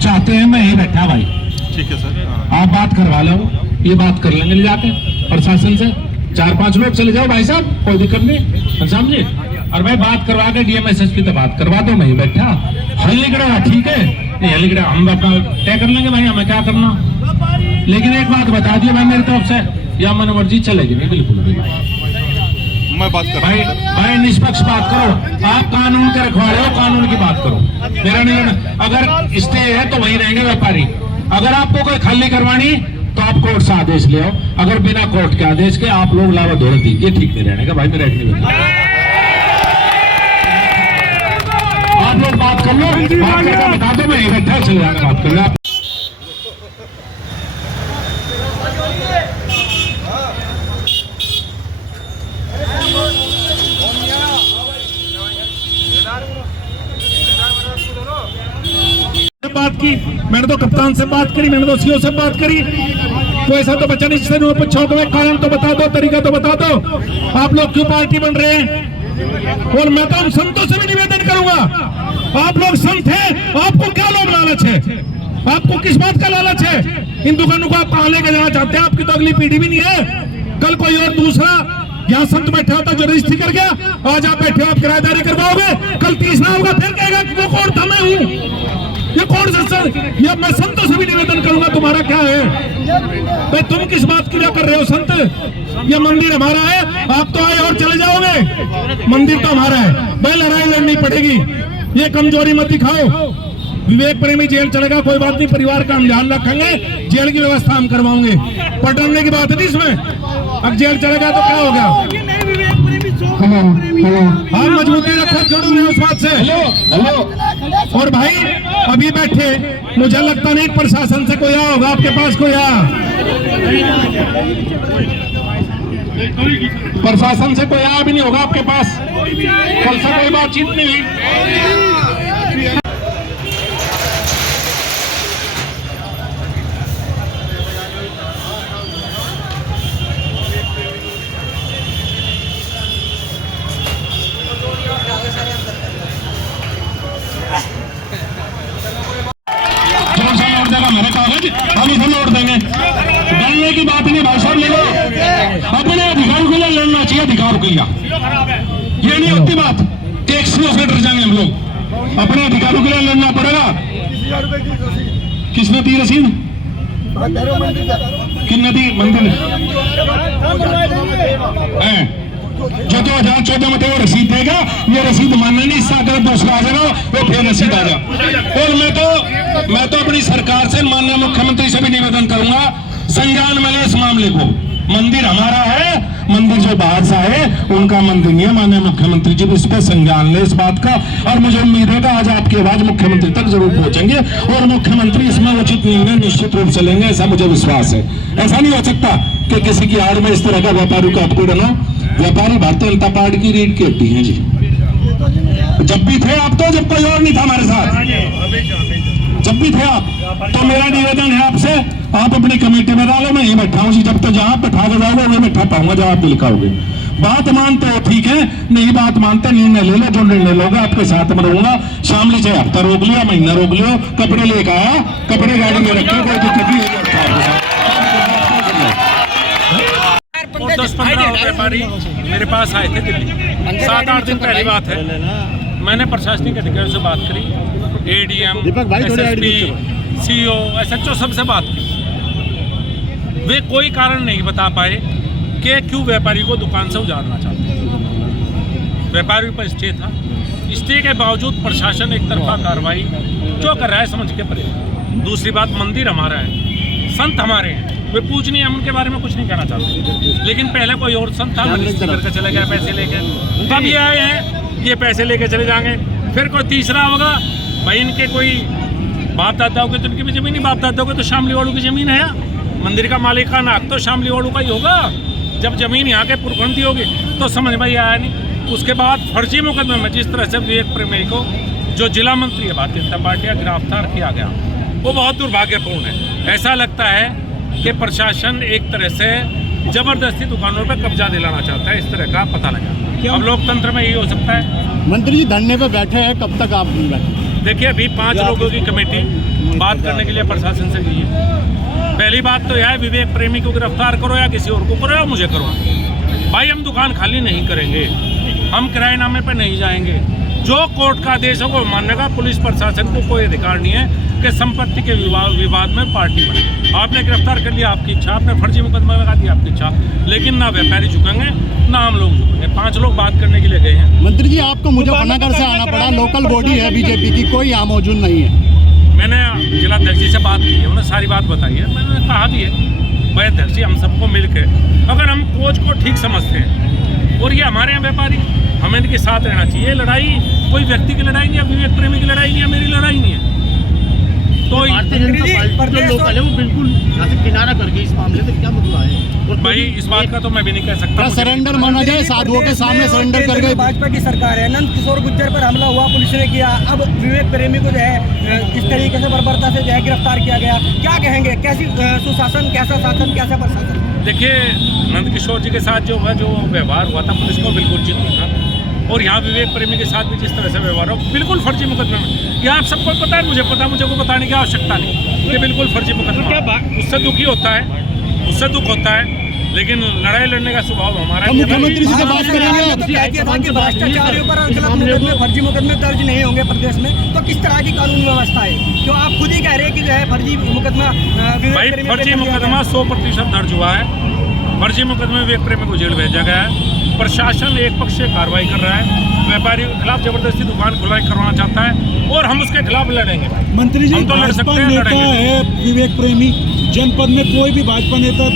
चाहते हैं मैं यही बैठा भाई। ठीक है सर, आप बात करवा लो, ये बात कर लेंगे ले जाके प्रशासन से, 4-5 लोग चले जाओ भाई साहब, कोई दिक्कत नहीं, समझे। और भाई बात करवा के डीएम एसएसपी तो बात करवा दो, मैं ही बैठा हल्लीगड़ा ठीक है, नहीं हल्लीगड़ा हम अपना तय कर लेंगे भाई, हमें क्या करना। लेकिन एक बात बता दिए भाई मेरी तरफ से, या मन मर्जी चलेगी नहीं बिल्कुल भी भाई। मैं बात कर भाई निष्पक्ष बात करो, आप कानून के रखवाले हो, कानून की बात करो, मेरा नहीं। अगर स्टे है तो वही रहेंगे व्यापारी। अगर आपको कोई खाली करवानी तो आप कोर्ट से आदेश ले आओ, अगर बिना कोर्ट के आदेश के आप लोग लावा दौड़ दी, ये ठीक नहीं रहने का भाई, मेरा नहीं बता। आप लोग बात कर लो, बात करके बता दो, मैं इकट्ठा चले जाकर बात कर लो। बात की मैंने तो कप्तान से बात करी, मैंने तो सीओ से बात करी, तो ऐसा तो बचा नहीं जिससे पूछो तो कारण तो बता दो, तरीका तो बता दो, आप लोग क्यों पार्टी बन रहे हैं। और मैं तो हम संतों से भी निवेदन करूंगा, आप लोग संत हैं, आपको क्या लोग लालच है, आपको किस बात का लालच है। इन दुकानों को आप कहां लेके जाना चाहते हैं, आपकी तो अगली पीढ़ी भी नहीं है। कल कोई और दूसरा यहाँ संत बैठा होता जो रजिस्ट्री कर गया, आज आप बैठे हो आप किराएदारी करवाओगे, कल तीसरा होगा फिर कहेगा वो कौन था, मैं हूँ, ये कौन सा सर। ये मैं संतों से भी निवेदन करूंगा, तुम्हारा क्या है भाई, तुम किस बात के लिए कर रहे हो संत। ये मंदिर हमारा है, आप तो आए और चले जाओगे, मंदिर तो हमारा है भाई, लड़ाई लड़नी पड़ेगी, ये कमजोरी मत दिखाओ। विवेक प्रेमी जेल चलेगा कोई बात नहीं, परिवार का हम ध्यान रखेंगे, जेल की व्यवस्था हम करवाओगे, पटने की बात है इसमें। अब जेल चलेगा तो क्या होगा, आप मजबूती रखो, जोड़ो नहीं उस बात से। हेलो और भाई अभी बैठे, मुझे लगता नहीं प्रशासन से कोई आया होगा आपके पास, कोई आया प्रशासन से कोई आया भी नहीं होगा आपके पास, कल से कोई बातचीत नहीं हुई। हमारे कागज हम इसे लौट देंगे, डरने की बात नहीं भाई साहब, ले लो अपने अधिकार के लिए लड़ना चाहिए, अधिकार के लिए, ये नहीं होती बात टैक्सियों से डर जाएंगे हम लोग, अपने अधिकारों के लिए लड़ना पड़ेगा। किसने दी रसीद, किसने दी मंदिर जो 2014 में वो रसीद देगा, ये रसीद मानने नहीं, इससे अगर दूसरा आ जाएगा वो फिर रसीद आ जाए। और मैं तो अपनी सरकार से माननीय मुख्यमंत्री से भी निवेदन करूंगा, संज्ञान में ले इस मामले को, मंदिर हमारा है, मंदिर जो बाहर से आए उनका मंदिर नहीं है, माननीय मुख्यमंत्री जी इस पर संज्ञान ले इस बात का। और मुझे उम्मीद है कि आज आपकी आवाज मुख्यमंत्री तक जरूर पहुंचेंगे और मुख्यमंत्री इसमें उचित निर्णय निश्चित रूप से लेंगे, ऐसा मुझे विश्वास है। ऐसा नहीं हो सकता कि किसी की आड़ में इस तरह का व्यापारी को आपको डनो। व्यापारी भारतीय जनता पार्टी की रीढ़ की हड्डी है जी, जब भी थे आप, तो जब कोई और नहीं था हमारे साथ, जब भी थे आप, तो मेरा निवेदन है आपसे, आप अपनी कमेटी में डालो, मैं यही बैठा हूँ जी, जब तक जहां बैठा के जाओगे वही बैठा पाऊंगा जहां आप लिखाओगे। बात मानते हो ठीक है, नहीं बात मानते निर्णय ले लो, जो निर्णय लोगे आपके साथ में रहूंगा। शामली से हफ्ता रोक लिया, महीना रोक लियो, कपड़े लेकर आया, कपड़े गाड़ी में रखे, कोई दिक्कत नहीं। 10-15 व्यापारी मेरे पास आए थे दिल्ली, 7-8 दिन पहली बात है। मैंने प्रशासनिक अधिकारियों से बात करी, एडीएम, एसएसपी, सीओ, एसएचओ सबसे बात की। वे कोई कारण नहीं बता पाए कि क्यों व्यापारी को दुकान से उजाड़ना चाहते हैं। व्यापारी पर स्टे था, स्टे के बावजूद प्रशासन एक तरफा कार्रवाई जो कर रहा है समझ के परे। दूसरी बात, मंदिर हमारा है, संत हमारे हैं, वे पूजनीय, हम उनके बारे में कुछ नहीं कहना चाहते। लेकिन पहले कोई और संत था, करके चले गए पैसे लेके, अब ये आए हैं ये पैसे लेके चले जाएंगे, फिर कोई तीसरा होगा भाई, इनके कोई बाप दादा होगे तो इनकी भी जमीन ही, बाप दादा होगे तो शामली वालों की जमीन है, मंदिर का मालिकाना हक तो शामली वालों का ही होगा। जब जमीन यहाँ के पुरखंडी होगी तो समझ में आया नहीं। उसके बाद फर्जी मुकदमे में जिस तरह से विवेक प्रेमी को, जो जिला मंत्री है भारतीय जनता पार्टी का, गिरफ्तार किया गया, वो बहुत दुर्भाग्यपूर्ण है। ऐसा लगता है कि प्रशासन एक तरह से जबरदस्ती दुकानों पर कब्जा दिलाना चाहता है, इस तरह का पता लगा। अब लोकतंत्र में यही हो सकता है। मंत्री जी धरने पे बैठे हैं, कब तक आप बैठे? देखिए अभी 5 लोगों की कमेटी बात करने के लिए प्रशासन से कीजिए। पहली बात तो यह है, विवेक प्रेमी को गिरफ्तार करो या किसी और को करो या मुझे करो। भाई हम दुकान खाली नहीं करेंगे, हम किराएनामे पे नहीं जाएंगे। जो कोर्ट का आदेश है वो मानने का पुलिस प्रशासन को कोई अधिकार नहीं है कि संपत्ति के विवाद में पार्टी बने। आपने गिरफ्तार कर लिया, आपकी इच्छा, आपने फर्जी मुकदमा लगा दिया, आपकी इच्छा, लेकिन ना व्यापारी झुकेंगे ना हम लोग झुकेंगे। 5 लोग बात करने के लिए गए हैं। मंत्री जी, आपको मुजफ्फरनगर से आना पड़ा, लोकल बॉडी है बीजेपी की, कोई यहाँ मौजूद नहीं है। मैंने जिलाध्यक्ष जी से बात की है, उन्होंने सारी बात बताई है। मैंने कहा भी है भाई अध्यक्ष जी, हम सबको मिलकर अगर हम कोच को ठीक समझते हैं और ये हमारे यहाँ व्यापारी, हमें इनके साथ रहना चाहिए। लड़ाई कोई व्यक्ति की लड़ाई नहीं है, विवेक प्रेमी की लड़ाई नहीं है, मेरी लड़ाई नहीं है। तो भारतीय जनता पार्टी जो लोकल है वो बिल्कुल यहाँ से किनारा करके इस मामले से क्या मतलब है? और भाई इस बात का तो मैं भी नहीं कह सकता। सरेंडर माना जाए, साधुओं के सामने सरेंडर कर गए। भाजपा की सरकार है, नंद किशोर गुर्जर पर हमला हुआ, पुलिस ने किया, अब विवेक प्रेमी को जो है इस तरीके से बर्बरता से जो है गिरफ्तार किया गया। क्या कहेंगे, कैसी सुशासन, कैसा शासन, कैसा प्रशासन? देखिए, नंद किशोर जी के साथ जो व्यवहार हुआ था पुलिस को बिल्कुल उचित नहीं था, और यहाँ विवेक प्रेमी के साथ भी जिस तरह से व्यवहार हो बिल्कुल फर्जी मुकदमे में। यह आप सबको पता है, मुझे पता है, मुझे को बताने की आवश्यकता नहीं। ये बिल्कुल फर्जी मुकदमा, उससे दुखी होता है, उससे दुख होता है, लेकिन लड़ाई लड़ने का स्वभाव हमारा है। मुख्यमंत्री जी से बात करेंगे। भ्रष्टाचारियों पर गलत मुकदमे, फर्जी मुकदमे दर्ज नहीं होंगे प्रदेश में, तो किस तरह की कानून व्यवस्था है? जो आप खुद ही कह रहे हैं कि जो है फर्जी मुकदमा भाई, फर्जी मुकदमा 100% दर्ज हुआ है। फर्जी मुकदमे विवेक प्रेमी को जेल भेजा गया है। प्रशासन एक पक्ष से कार्रवाई कर रहा है, व्यापारी के खिलाफ जबरदस्ती दुकान खुलाई करवाना चाहता है और हम उसके खिलाफ लड़ेंगे। मंत्री जी, हम तो लड़ सकते हैं, नेता है विवेक प्रेमी, जनपद में कोई भी भाजपा नेता